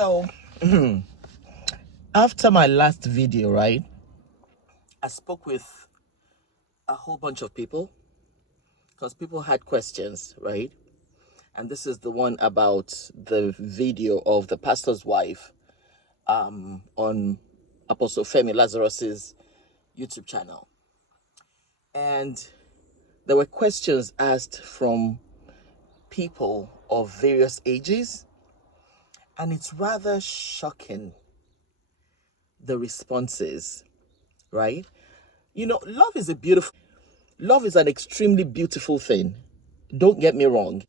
So after my last video, right, I spoke with a whole bunch of people because people had questions, right? And this is the one about the video of the pastor's wife on Apostle Femi Lazarus's YouTube channel. And there were questions asked from people of various ages, and it's rather shocking, the responses, right? You know, love is an extremely beautiful thing. Don't get me wrong,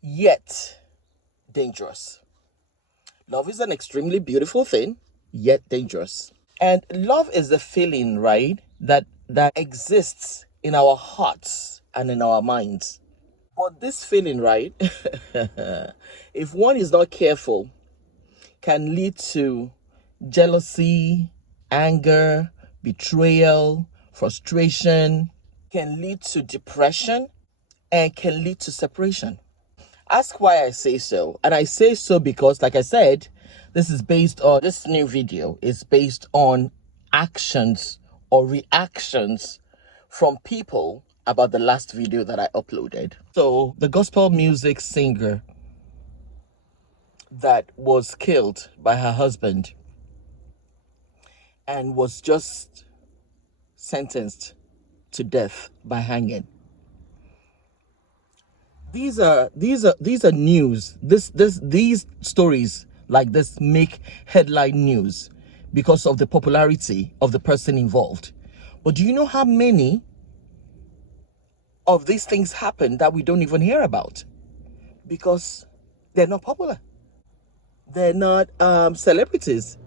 yet dangerous. Love is an extremely beautiful thing, yet dangerous. And love is a feeling, right, that exists in our hearts and in our minds. But this feeling, right, if one is not careful, can lead to jealousy, anger, betrayal, frustration, can lead to depression, and can lead to separation. Ask why I say so. And I say so because, like I said, this new video is based on actions or reactions from people about the last video that I uploaded. So the gospel music singer that was killed by her husband and was just sentenced to death by hanging. These are news. These stories like this make headline news because of the popularity of the person involved. But do you know how many of these things happen that we don't even hear about? Because they're not popular. They're not celebrities.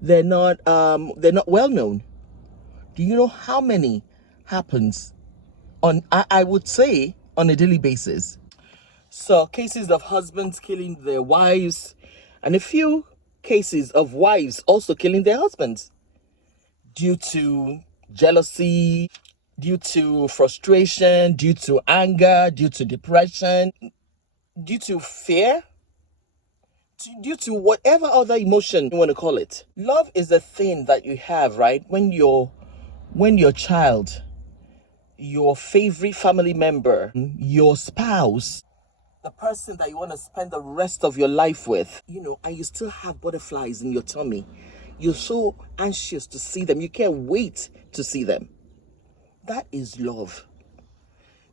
They're not well known. Do you know how many happens on, I would say, on a daily basis? So cases of husbands killing their wives, and a few cases of wives also killing their husbands due to jealousy, due to frustration, due to anger, due to depression, due to fear, due to whatever other emotion you want to call it. Love is a thing that you have, right? When your child, your favorite family member, your spouse, the person that you want to spend the rest of your life with, and you still have butterflies in your tummy. You're so anxious to see them. You can't wait to see them. That is love.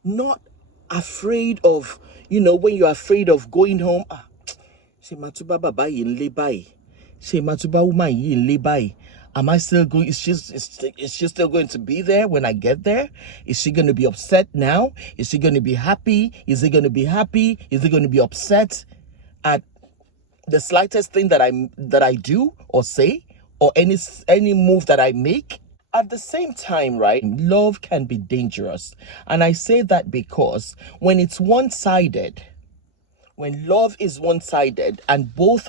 Not afraid of, when you're afraid of going home. Am I still going? Is she still going to be there when I get there? Is she going to be upset now? Is she going to be happy? Is he going to be happy? Is he going to be upset at the slightest thing that I do or say, or any move that I make? At the same time, right, love can be dangerous. And I say that because when it's one-sided, when love is one-sided and both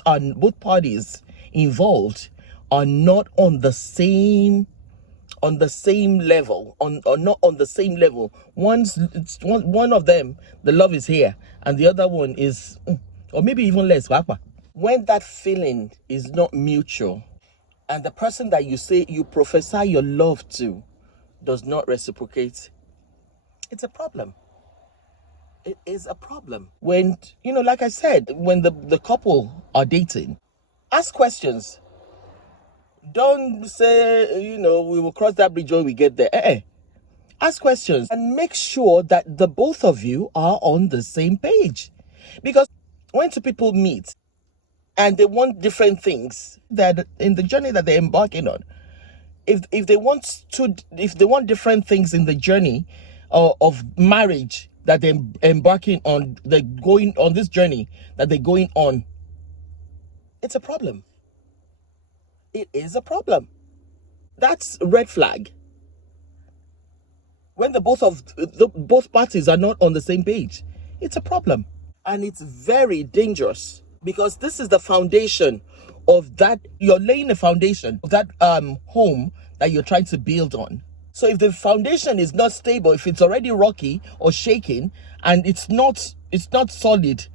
parties involved are not on the same level, not on the same level. One of them, the love is here, and the other one is, or maybe even less. When that feeling is not mutual, and the person that you say you profess your love to does not reciprocate, it's a problem. It is a problem. When, like I said, when the couple are dating, ask questions. Don't say, we will cross that bridge when we get there. Ask questions and make sure that the both of you are on the same page. Because when two people meet and they want different things that in the journey that they're embarking on, if they want different things in the journey of marriage that they're embarking on, they're going on this journey that they're going on, it's a problem. It is a problem. That's a red flag. When both parties are not on the same page, it's a problem. And it's very dangerous because this is the foundation of that. You're laying the foundation of that home that you're trying to build on. So if the foundation is not stable, if it's already rocky or shaking and it's not solid,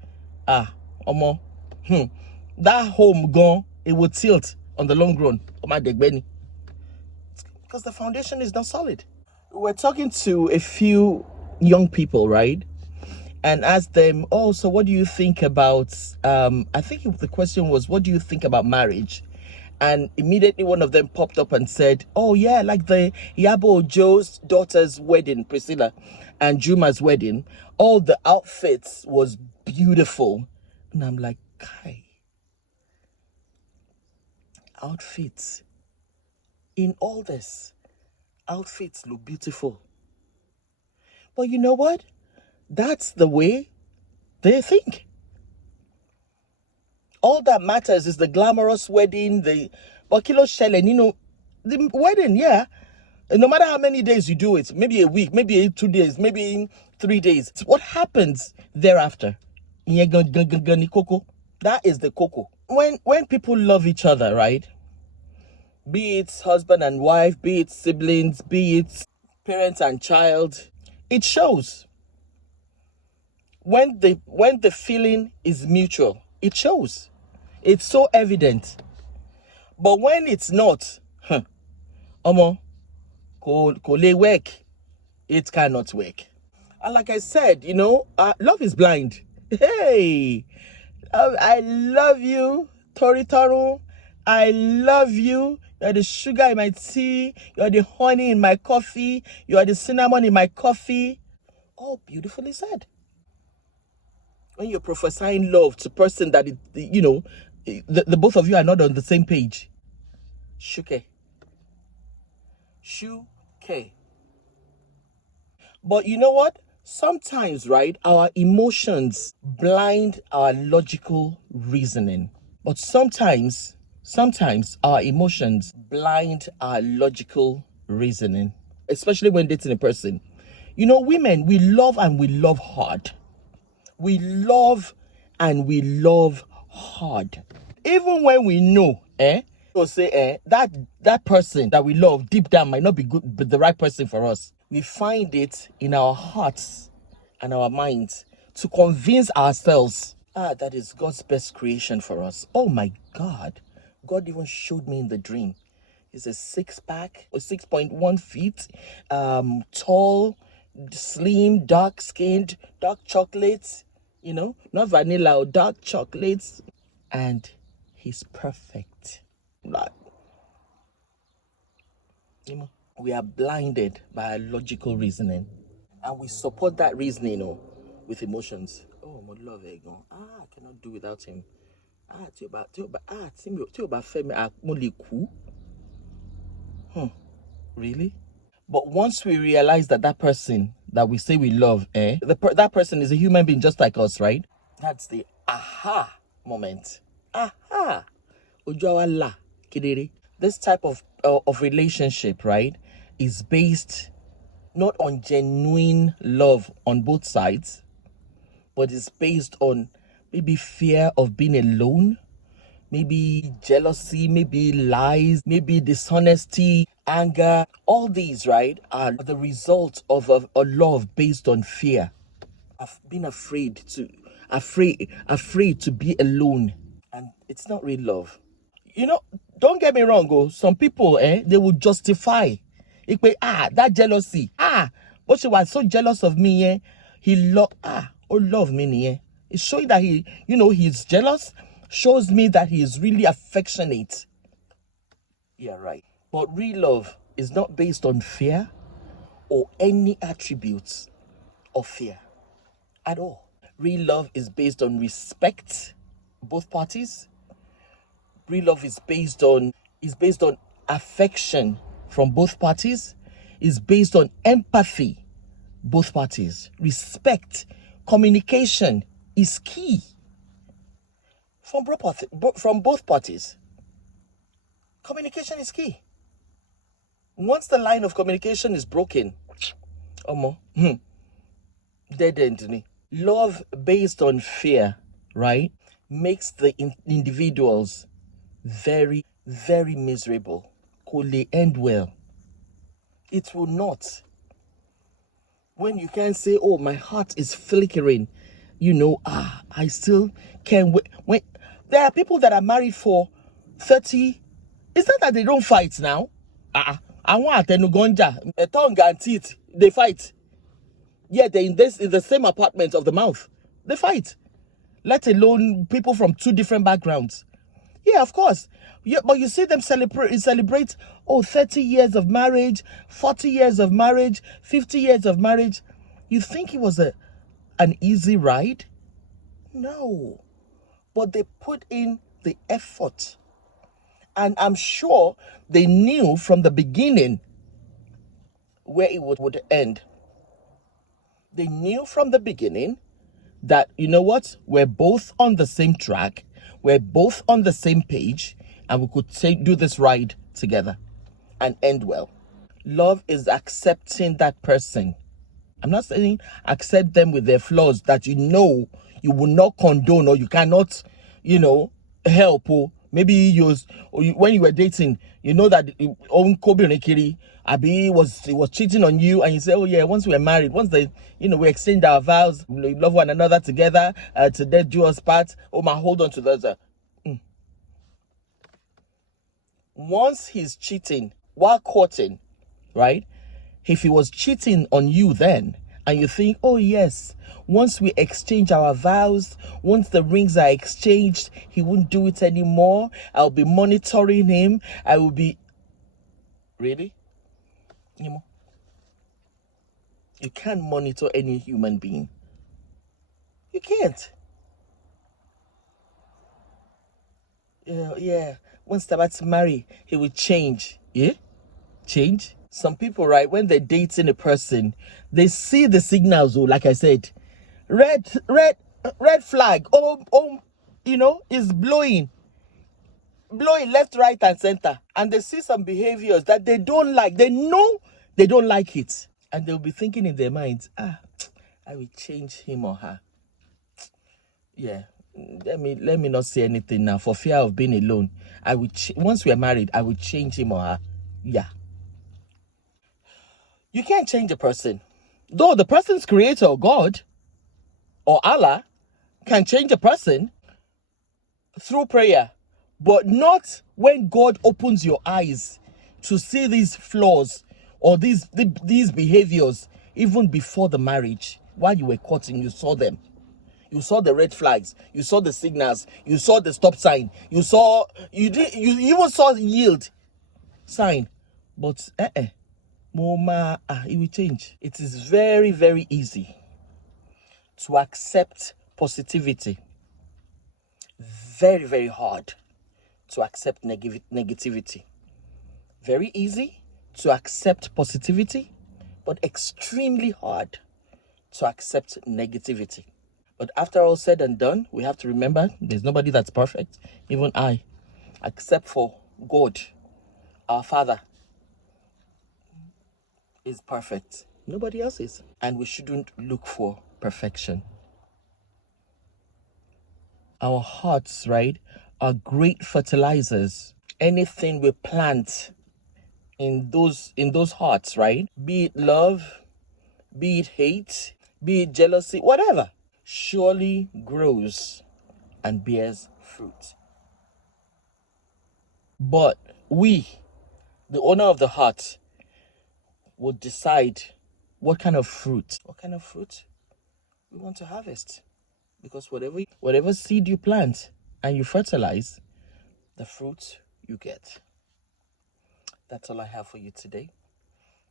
that home gone, it will tilt on the long run. Because the foundation is not solid. We're talking to a few young people, right? And asked them, oh, so what do you think about, I think the question was, what do you think about marriage? And immediately one of them popped up and said, oh yeah, like the Yabo Joe's daughter's wedding, Priscilla, and Juma's wedding, all the outfits was beautiful. And I'm like, Kai, outfits, in all this, outfits look beautiful. But you know what? That's the way they think. All that matters is the glamorous wedding, the Bakilo Shellen, the wedding, yeah. And no matter how many days you do it, maybe a week, maybe 2 days, maybe 3 days, what happens thereafter? That is the cocoa. When people love each other, right? Be it husband and wife, be it siblings, be it parents and child, it shows. When the feeling is mutual, it shows. It's so evident. But when it's not, kole work, it cannot work. And like I said, love is blind. Hey, I love you, Tori Toru. I love you. You're the sugar in my tea. You're the honey in my coffee. You're the cinnamon in my coffee. All beautifully said. When you're prophesying love to a person that, the both of you are not on the same page. Shuke. But you know what? Sometimes, right, our emotions blind our logical reasoning. But sometimes our emotions blind our logical reasoning, especially when dating a person. Women, we love and we love hard. We love and we love hard. Even when we know, we'll say, that person that we love deep down might not be good, but the right person for us. We find it in our hearts and our minds to convince ourselves, that is God's best creation for us. Oh my God. God even showed me in the dream. He's a 6-pack, or 6.1 feet, tall, slim, dark-skinned, dark chocolates, not vanilla or dark chocolates. And he's perfect. Like, we are blinded by logical reasoning. And we support that reasoning, with emotions. Oh, my love, I cannot do without him. Really? But once we realize that person that we say we love, that person is a human being just like us, right? That's the aha moment. Aha. Ojawala kidere. This type of relationship, right, is based not on genuine love on both sides, but it's based on maybe fear of being alone, maybe jealousy, maybe lies, maybe dishonesty, anger. All these, right, are the result of a love based on fear. I've been afraid to be alone. And it's not real love. Don't get me wrong, some people, they will justify that jealousy. But she was so jealous of me, he love me. It's showing that he's jealous, shows me that he is really affectionate. Yeah, right. But real love is not based on fear or any attributes of fear at all. Real love is based on respect, both parties. Real love is based on affection from both parties. Is based on empathy, both parties. Respect, communication is key from both parties. Communication is key. Once the line of communication is broken, dead end me. Love based on fear, right, makes the individuals very, very miserable. Could they end well? It will not. When you can say, oh, my heart is flickering, I still can't wait. There are people that are married for 30. It's not that they don't fight now. I want a tongue and teeth. They fight. Yeah, they're in the same apartment of the mouth. They fight. Let alone people from two different backgrounds. Yeah, of course. Yeah, but you see them celebrate, 30 years of marriage, 40 years of marriage, 50 years of marriage. You think it was an easy ride? No. But they put in the effort. And I'm sure they knew from the beginning where it would end. They knew from the beginning that, you know what, we're both on the same track, we're both on the same page, and we could do this ride together and end well. Love is accepting that person. I'm not saying accept them with their flaws that you know you will not condone or you cannot, help. Or maybe when you were dating, you know that Kobe Nekiri Abi was cheating on you, and you say, oh yeah, once we're married, once we exchange our vows, we love one another together, to death do us part. Oh my, hold on to those. Once he's cheating while courting, right? If he was cheating on you then, and you think, oh yes, once we exchange our vows, once the rings are exchanged, he won't do it anymore. I'll be monitoring him. I will be... Really? You can't monitor any human being. You can't. Yeah. Once they're about to marry, he will change. Yeah? Change? Some people, right, when they're dating a person, they see the signals, like I said. Red flag. Is blowing left, right, and center. And they see some behaviors that they don't like. They know they don't like it. And they'll be thinking in their minds, I will change him or her. Yeah. Let me not say anything now for fear of being alone. Once we are married, I will change him or her. Yeah. You can't change a person. Though the person's creator, God or Allah, can change a person through prayer, but not when God opens your eyes to see these flaws or these behaviors even before the marriage. While you were courting, you saw them. You saw the red flags. You saw the signals. You saw the stop sign. You even saw yield sign. But Moma, it will change. It is very, very easy to accept positivity. Very, very hard to accept negativity. Very easy to accept positivity, but extremely hard to accept negativity. But after all said and done, we have to remember there's nobody that's perfect, even I, except for God, our Father, is perfect. Nobody else is. And we shouldn't look for perfection. Our hearts, right, are great fertilizers. Anything we plant in those hearts, right, be it love, be it hate, be it jealousy, whatever, surely grows and bears fruit. But we, the owner of the heart, will decide what kind of fruit we want to harvest. Because whatever seed you plant and you fertilize, the fruit you get. That's all I have for you today.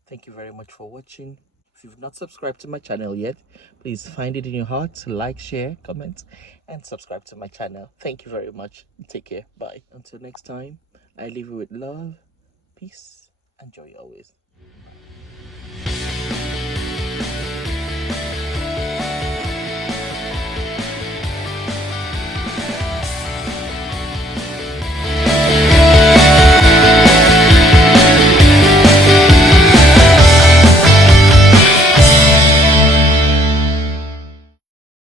Thank you very much for watching. If you've not subscribed to my channel yet, please find it in your heart to like, share, comment, and subscribe to my channel. Thank you very much. Take care. Bye. Until next time, I leave you with love, peace, and joy always.